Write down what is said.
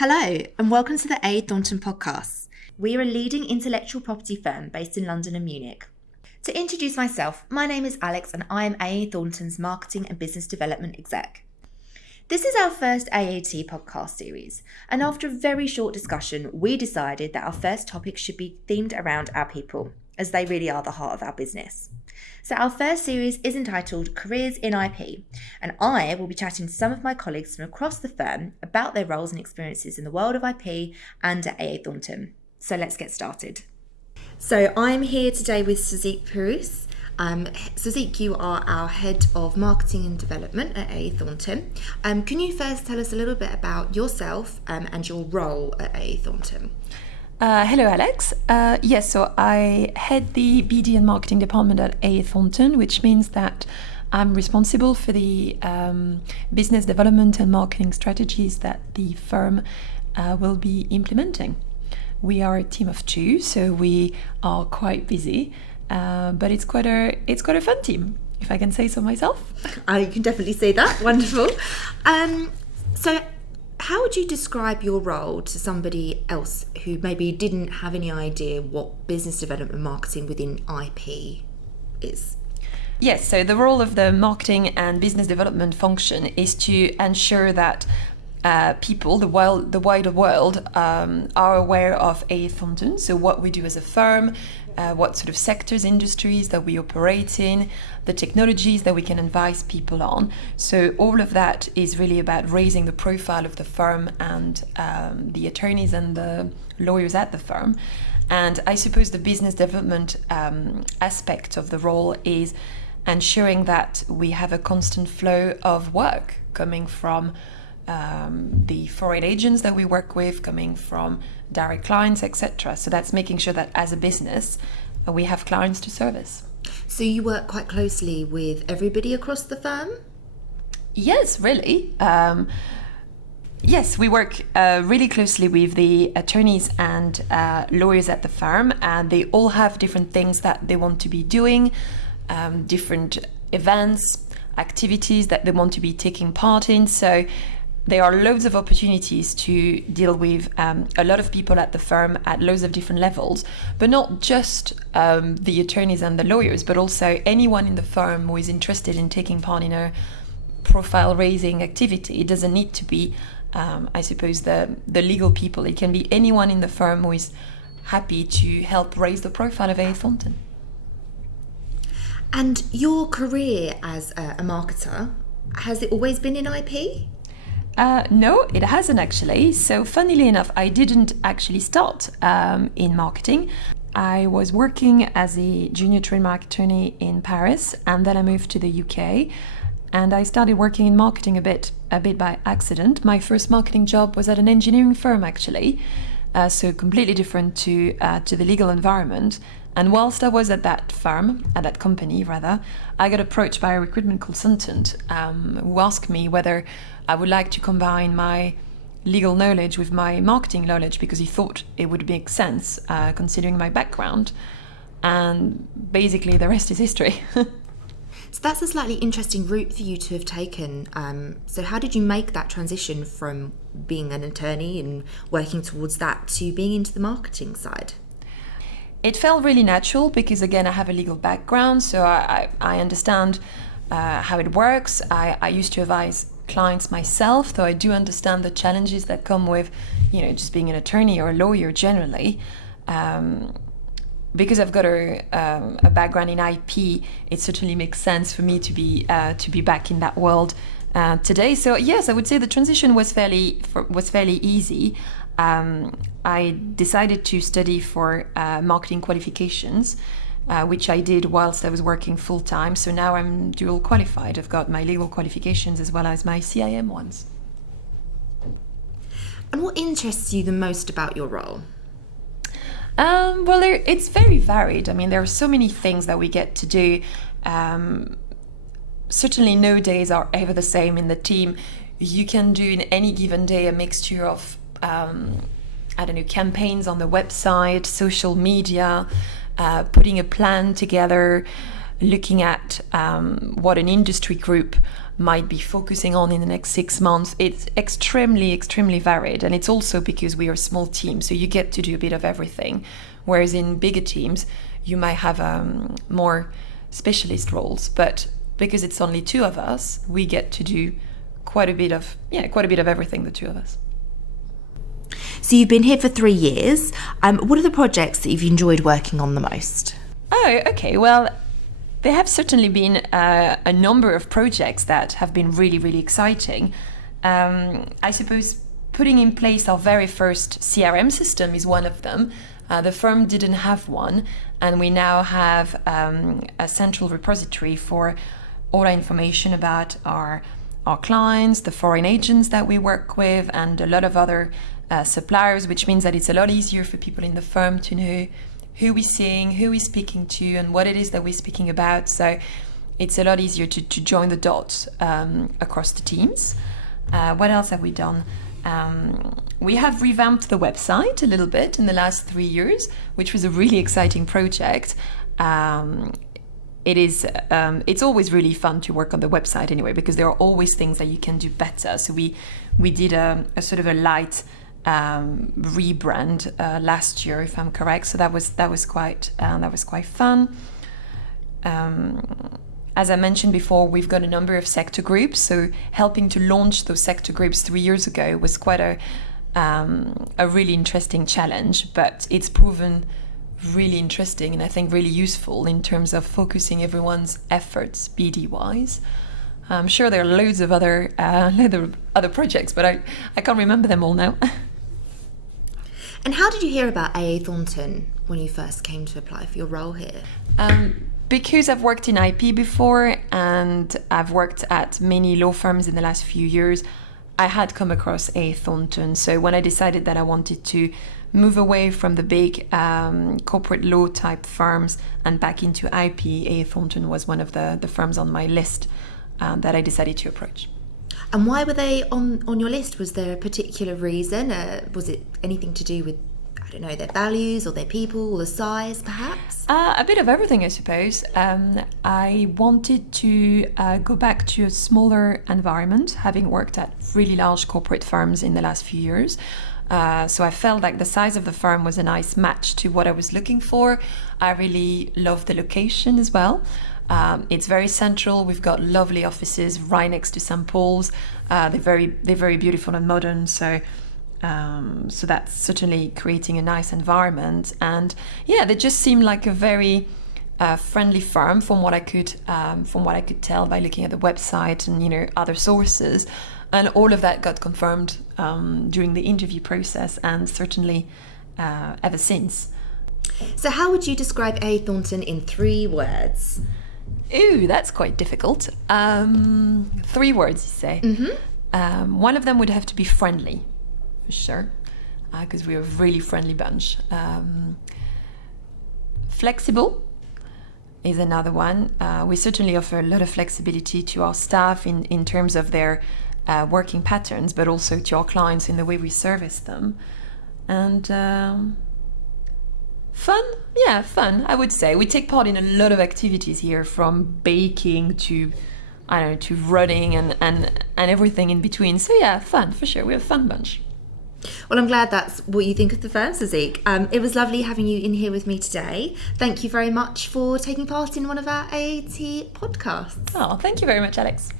Hello, and welcome to the AA Thornton podcast. We are a leading intellectual property firm based in London and Munich. To introduce myself, my name is Alex and I am AA Thornton's Marketing and Business Development Exec. This is our first AAT podcast series, and after a very short discussion, we decided that our first topic should be themed around our people, as they really are the heart of our business. So our first series is entitled Careers in IP, and I will be chatting to some of my colleagues from across the firm about their roles and experiences in the world of IP and at AA Thornton. So let's get started. So I'm here today with Susie Cruz. Susie, you are our Head of Marketing and Development at AA Thornton. Can you first tell us a little bit about yourself and your role at AA Thornton? Hello, Alex. Yes, so I head the BD and Marketing department at AA Thornton, which means that I'm responsible for the business development and marketing strategies that the firm will be implementing. We are a team of two, so we are quite busy, but it's quite a fun team, if I can say so myself. I can definitely say that. Wonderful. So how would you describe your role to somebody else who maybe didn't have any idea what business development marketing within IP is? Yes, so the role of the marketing and business development function is to ensure that people, the wider world, are aware of AA Thornton, so what we do as a firm, what sort of sectors, industries that we operate in, the technologies that we can advise people on. So all of that is really about raising the profile of the firm and the attorneys and the lawyers at the firm. And I suppose the business development aspect of the role is ensuring that we have a constant flow of work coming from the foreign agents that we work with, coming from direct clients, etc. So that's making sure that as a business, we have clients to service. So you work quite closely with everybody across the firm? Yes, really. Yes, we work really closely with the attorneys and lawyers at the firm, and they all have different things that they want to be doing, different events, activities that they want to be taking part in. So there are loads of opportunities to deal with a lot of people at the firm at loads of different levels, but not just the attorneys and the lawyers, but also anyone in the firm who is interested in taking part in a profile raising activity. It doesn't need to be, I suppose, the legal people. It can be anyone in the firm who is happy to help raise the profile of AA Thornton. And your career as a marketer, has it always been in IP? No, it hasn't actually. So funnily enough, I didn't actually start in marketing. I was working as a junior trademark attorney in Paris, and then I moved to the UK, and I started working in marketing a bit by accident. My first marketing job was at an engineering firm actually, so completely different to the legal environment. And whilst I was at that company, I got approached by a recruitment consultant who asked me whether I would like to combine my legal knowledge with my marketing knowledge, because he thought it would make sense considering my background. And basically the rest is history. So that's a slightly interesting route for you to have taken. So how did you make that transition from being an attorney and working towards that to being into the marketing side? It felt really natural because, again, I have a legal background, so I understand how it works. I used to advise clients myself, though I do understand the challenges that come with, just being an attorney or a lawyer generally. Because I've got a background in IP, it certainly makes sense for me to be back in that world today. So yes, I would say the transition was fairly easy. I decided to study for marketing qualifications, which I did whilst I was working full-time. So now I'm dual qualified. I've got my legal qualifications as well as my CIM ones. And what interests you the most about your role? Well, it's very varied. I mean, there are so many things that we get to do. Certainly no days are ever the same in the team. You can do in any given day a mixture of campaigns on the website, social media, putting a plan together, looking at at what an industry group might be focusing on in the next 6 months, it's extremely, extremely varied. And it's also because we are a small team, so you get to do a bit of everything. Whereas in bigger teams, you might have more specialist roles. But because it's only 2 of us, we get to do quite a bit of everything, the 2 of us. So you've been here for 3 years. What are the projects that you've enjoyed working on the most? Oh, okay. Well, there have certainly been a number of projects that have been really, really exciting. I suppose putting in place our very first CRM system is one of them. The firm didn't have one, and we now have a central repository for all our information about our clients, the foreign agents that we work with, and a lot of other suppliers, which means that it's a lot easier for people in the firm to know who we're seeing, who we're speaking to, and what it is that we're speaking about. So it's a lot easier to join the dots across the teams. What else have we done? We have revamped the website a little bit in the last 3 years, which was a really exciting project. It's always really fun to work on the website anyway, because there are always things that you can do better. So we did a sort of a light rebrand last year, if I'm correct. So that was quite fun. As I mentioned before, we've got a number of sector groups. So helping to launch those sector groups 3 years ago was quite a really interesting challenge, but it's proven really interesting and I think really useful in terms of focusing everyone's efforts BD wise. I'm sure there are loads of other projects, but I can't remember them all now. And how did you hear about AA Thornton when you first came to apply for your role here? Because I've worked in IP before and I've worked at many law firms in the last few years, I had come across AA Thornton. So when I decided that I wanted to move away from the big corporate law type firms and back into IP, AA Thornton was one of the firms on my list that I decided to approach. And why were they on your list? Was there a particular reason? Was it anything to do with, I don't know, their values or their people or the size perhaps? A bit of everything, I suppose. I wanted to go back to a smaller environment, having worked at really large corporate firms in the last few years. So I felt like the size of the firm was a nice match to what I was looking for. I really love the location as well. It's very central. We've got lovely offices right next to St. Paul's. They're very beautiful and modern. So that's certainly creating a nice environment. And yeah, they just seem like a very friendly firm from what I could tell by looking at the website and other sources. And all of that got confirmed during the interview process, and certainly ever since. So how would you describe AA Thornton in 3 words? Ooh, that's quite difficult. 3 words, you say? Mm-hmm. One of them would have to be friendly, for sure, because we're a really friendly bunch. Flexible is another one. We certainly offer a lot of flexibility to our staff in terms of their working patterns, but also to our clients in the way we service them. And fun? Yeah, fun, I would say. We take part in a lot of activities here, from baking to, to running and everything in between. So yeah, fun, for sure. We're a fun bunch. Well, I'm glad that's what you think of the firm, Susie. It was lovely having you in here with me today. Thank you very much for taking part in one of our AAT podcasts. Oh, thank you very much, Alex.